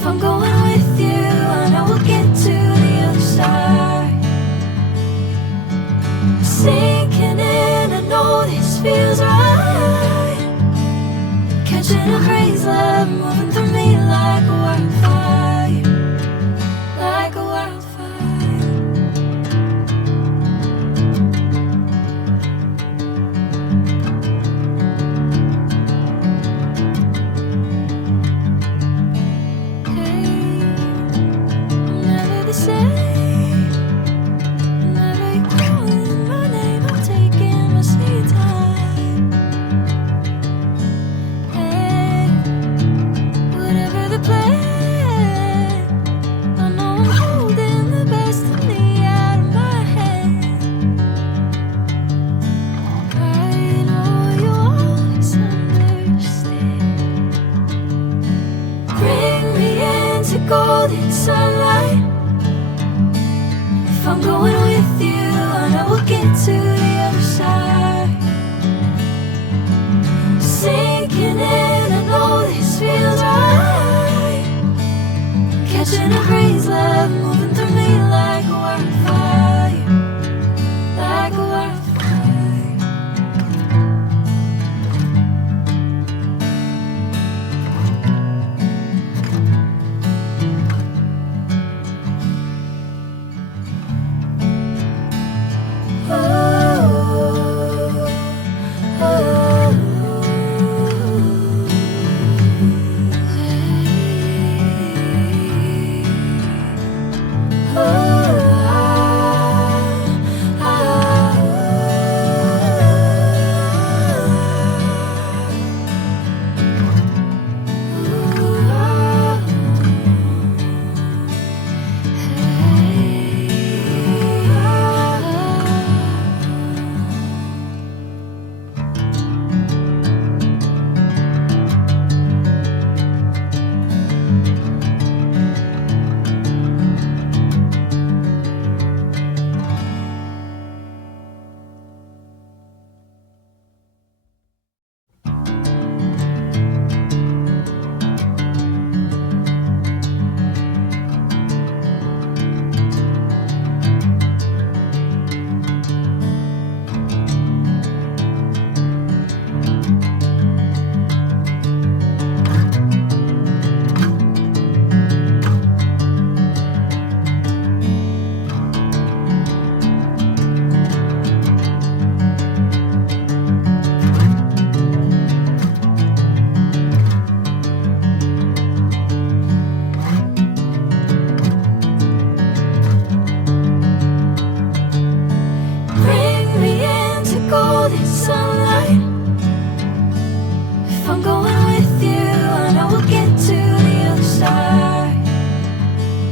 If I'm going with you, I know we'll get to the other side. Sinking in, I know this feels right. Catching a crazy love, moving through me like a wildfire, like a wildfire. Never the same. Whenever you're calling my name, I'm taking my sweet time. Hey, whatever the plan, I know I'm holding the best of me out of my hand. I know you always understand. Bring me into golden sunlight. If I'm going with you, I know we'll get to the other side. Sinking in, I know this feels right.